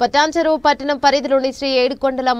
పటాన్చెరు పట్టణం పరిధిలోని శ్రీ ఏడుకొండల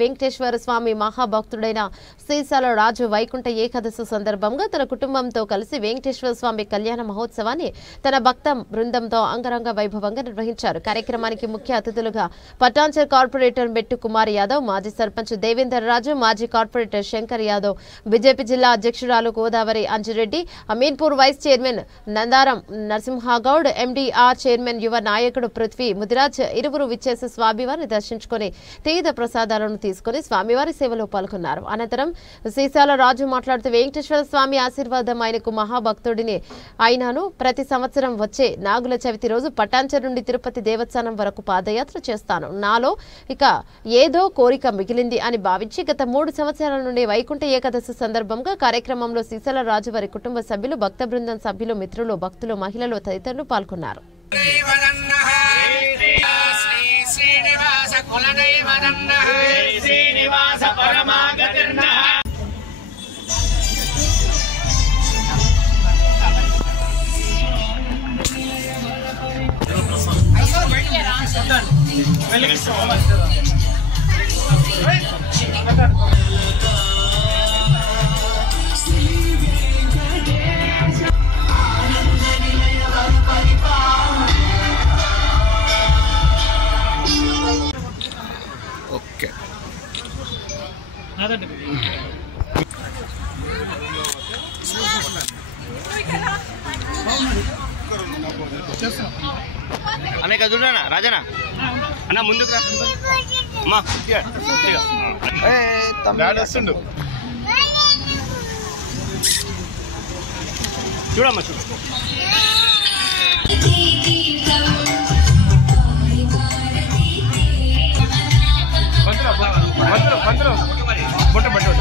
వెంకటేశ్వర స్వామి మహాభక్తుడైన సీసాల రాజు వైకుంఠ ఏకాదశి సందర్భంగా తన కుటుంబంతో కలిసి వెంకటేశ్వర స్వామి కళ్యాణ మహోత్సవాన్ని తన భక్త బృందంతో అంగరంగ వైభవంగా నిర్వహించారు. కార్యక్రమానికి ముఖ్య అతిథులుగా పటాన్చెరు కార్పొరేటర్ మెట్టు కుమార్ యాదవ్, మాజీ సర్పంచ్ దేవేందర్ రాజు, మాజీ కార్పొరేటర్ శంకర్ యాదవ్, బీజేపీ జిల్లా అధ్యక్షురాలు Godavari Anjireddy, Ameenpur vice chairman Nandaram Narasimhagoud, MDR chairman యువ నాయకుడు పృథ్వీ ముదిరాజ్ ఇరువురు విచ్చేసి స్వామివారిని దర్శించుకుని తీర్థ ప్రసాదాలను తీసుకుని స్వామివారి సేవలో పాల్గొన్నారు. అనంతరం సీసాల రాజు మాట్లాడుతూ వెంకటేశ్వర స్వామి ఆశీర్వాదం ఆయనకు మహాభక్తుడిని అయినాను. ప్రతి సంవత్సరం వచ్చే నాగుల చవితి రోజు పటాన్చెరు నుండి తిరుపతి దేవస్థానం వరకు పాదయాత్ర చేస్తాను. నాలో ఇక ఏదో కోరిక మిగిలింది అని భావించి గత 3 సంవత్సరాల నుండి వైకుంఠ ఏకాదశి సందర్భంగా కార్యక్రమంలో సీసాల రాజు వారి కుటుంబ సభ్యులు, భక్త బృందం సభ్యులు, మిత్రులు, భక్తులు, మహిళలు తదితరులు పాల్గొన్నారు. ఓకే అనేక చూడనా రాజనా అన్న ముందుకు రా అమ్మా వస్తుండు చూడమ్మా చూడు బొట్టు బట్టు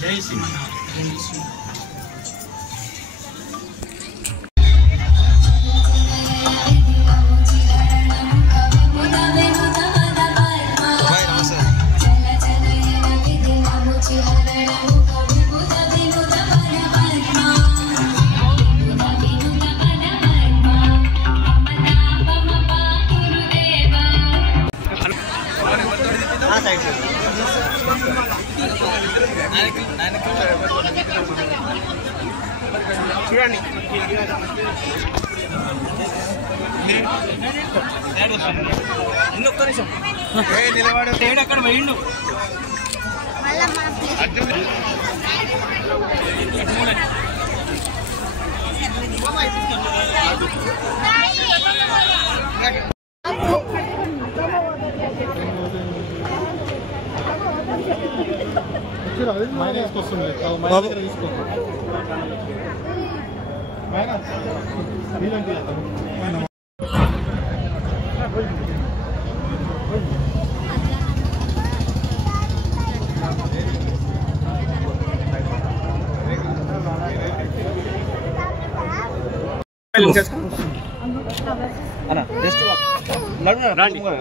జై శ్రీ చూడండి ఇంకొక నిమిషం నిలబడి అక్కడ పోయిండు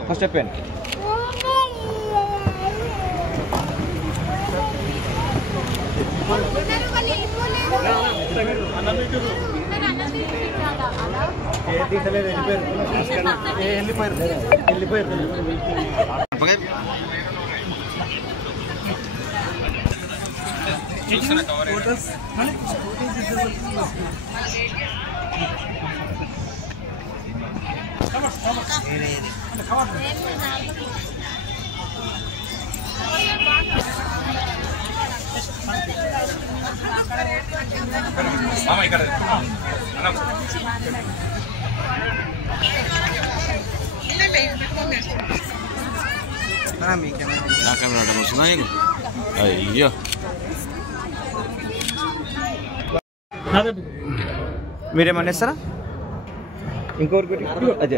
ఫస్ట్ చెప్పాను అయ్యో మీరేమన్నా ఇస్తారా ఇంకొకటి అదే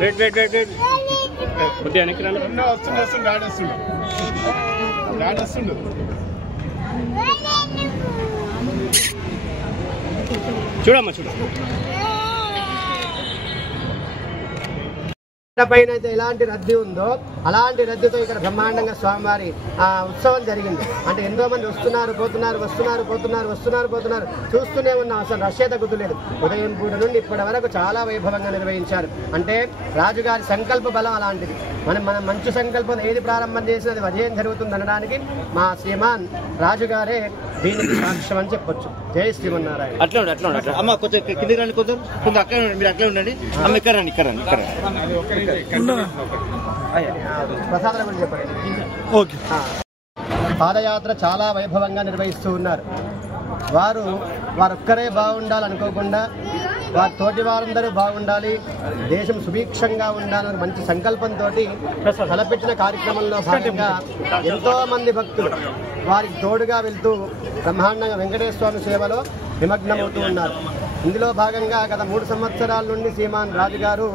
వెయిట్ కొద్దిగా వెనక్కి రండి. చూడమ్మా చూడ పైన అయితే ఎలాంటి రద్దీ ఉందో అలాంటి రద్దీతో ఇక్కడ బ్రహ్మాండంగా స్వామివారి ఉత్సవం జరిగింది. అంటే ఎంతో మంది వస్తున్నారు పోతున్నారు చూస్తూనే ఉన్నాం. అసలు రష్యత గుర్తులేదు. ఉదయం పూట నుండి ఇప్పటి వరకు చాలా వైభవంగా నిర్వహించారు. అంటే రాజుగారి సంకల్ప బలం అలాంటిది. మనం మంచి సంకల్పం ఏది ప్రారంభం చేసినా అది విజయం జరుగుతుంది అనడానికి మా శ్రీమాన్ రాజుగారే దీనికి సాక్ష్యం అని చెప్పొచ్చు. జై శ్రీమన్నారాయణ. అట్లా అమ్మ కొంచెం కింద రండి, కొంచెం అక్కడ మీరు అట్లా ఉండండి అమ్మ. ఇక్కడ రండి ప్రసాదం గురించి చెప్పండి. పాదయాత్ర చాలా వైభవంగా నిర్వహిస్తూ ఉన్నారు. వారొక్కరే బాగుండాలనుకోకుండా వారి తోటి వారందరూ బాగుండాలి, దేశం సుభిక్షంగా ఉండాలని మంచి సంకల్పంతో తలపెట్టిన కార్యక్రమంలో భాగంగా ఎంతో మంది భక్తులు వారికి తోడుగా వెళ్తూ బ్రహ్మాండంగా వెంకటేశ్వర స్వామి సేవలో నిమగ్నమవుతూ ఉన్నారు. ఇందులో భాగంగా గత 3 సంవత్సరాల నుండి శ్రీమాన్ రాజుగారు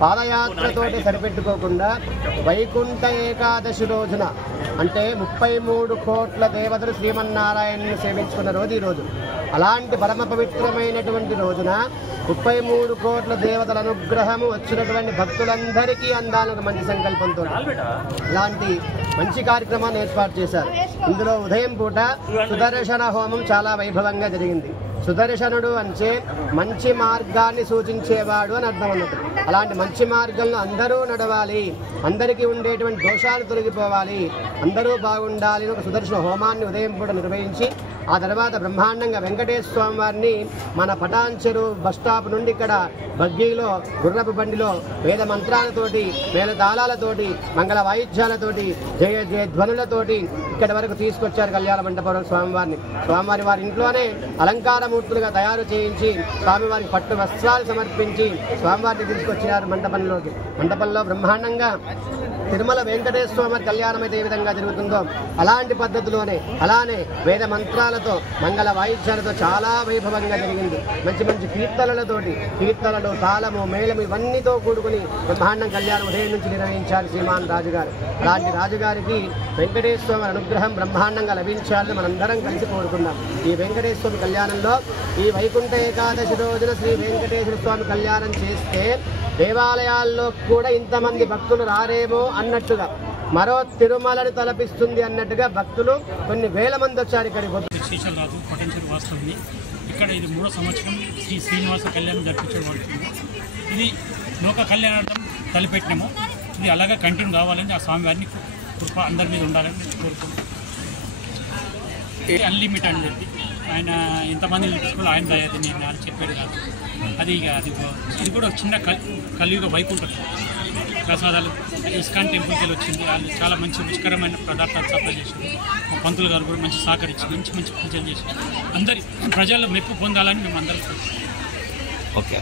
పాదయాత్రతోటి సరిపెట్టుకోకుండా వైకుంఠ ఏకాదశి రోజున అంటే 33 కోట్ల దేవతలు శ్రీమన్నారాయణని సేవించుకున్న రోజు ఈ రోజు. అలాంటి పరమ పవిత్రమైనటువంటి రోజున 33 కోట్ల దేవతల అనుగ్రహము వచ్చినటువంటి భక్తులందరికీ అందాలని మంచి సంకల్పంతో ఇలాంటి మంచి కార్యక్రమాన్ని ఏర్పాటు చేశారు. ఇందులో ఉదయం పూట సుదర్శన హోమం చాలా వైభవంగా జరిగింది. సుదర్శనుడు అంటే మంచి మార్గాన్ని సూచించేవాడు అని అర్థం అన్నట్టు. అలాంటి మంచి మార్గంలో అందరూ నడవాలి, అందరికీ ఉండేటువంటి దోషాలు తొలగిపోవాలి, అందరూ బాగుండాలి ఒక సుదర్శన హోమాన్ని ఉదయం పూట నిర్వహించి ఆ తర్వాత బ్రహ్మాండంగా వెంకటేశ్వర స్వామి వారిని మన పటాన్చెరు బస్టాప్ నుండి ఇక్కడ బగ్గీలో గుర్రపు బండిలో వేద మంత్రాలతోటి వేద తాళాలతోటి మంగళ వాయిద్యాలతోటి జయ జయ ధ్వనులతోటి ఇక్కడ వరకు తీసుకొచ్చారు కళ్యాణ మండపం స్వామివారిని. స్వామివారి వారి ఇంట్లోనే అలంకారమూర్తులుగా తయారు చేయించి స్వామివారికి పట్టు వస్త్రాలు సమర్పించి స్వామివారిని తీసుకొచ్చినారు మండపంలోకి. మండపంలో బ్రహ్మాండంగా తిరుమల వెంకటేశ్వర స్వామి కళ్యాణం అయితే ఏ విధంగా జరుగుతుందో అలాంటి పద్ధతిలోనే అలానే వేద మంత్రాలతో మంగళ వాయిద్యాలతో చాలా వైభవంగా జరిగింది. మంచి మంచి కీర్తనలు తాళము మేళము ఇవన్నీతో కూడుకుని బ్రహ్మాండం కళ్యాణం ఉదయం నుంచి నిర్వహించారు శ్రీమాన్ రాజుగారు. అలాంటి రాజుగారికి వెంకటేశ్వర స్వామి అనుగ్రహం బ్రహ్మాండంగా లభించాలని మనందరం కలిసి కోరుకుందాం. ఈ వెంకటేశ్వర స్వామి కళ్యాణంలో ఈ వైకుంఠ ఏకాదశి రోజున శ్రీ వెంకటేశ్వర స్వామి కళ్యాణం చేస్తే దేవాలయాల్లో కూడా ఇంతమంది భక్తులు రారేమో అన్నట్టుగా మరో తిరుమలని తలపిస్తుంది అన్నట్టుగా భక్తులు కొన్ని వేల మంది వచ్చారు ఇక్కడికి. శేషరాజు పటంచెరు వాస్తవుని. ఇక్కడ ఇది 3వ సంవత్సరం శ్రీ శ్రీనివాస కళ్యాణం జరిపించబడుతుంది. ఇది లోక కళ్యాణార్థం తలపెట్టినాము. ఇది అలాగే కంటిన్యూ కావాలని ఆ స్వామివారిని కృప అందరి మీద ఉండాలని కోరుకుంటున్నాం. అన్లిమిటెడ్ అని చెప్పి ఆయన ఎంతమంది తీసుకోవాలి ఆయన దయది నేను అని చెప్పాడు కాదు. అది ఇది కూడా చిన్న కలియుగ వైకుంఠం ప్రసాదాలు ఇస్కాన్ టెంపుల్కి వెళ్ళి వచ్చింది. వాళ్ళు చాలా మంచి రుచికరమైన పదార్థాలు సప్లై చేశారు. మా పంతులు గారు కూడా మంచి సహకరించి మంచి పూజలు చేశారు. అందరి ప్రజల్లో మెప్పు పొందాలని మేము అందరం. ఓకే.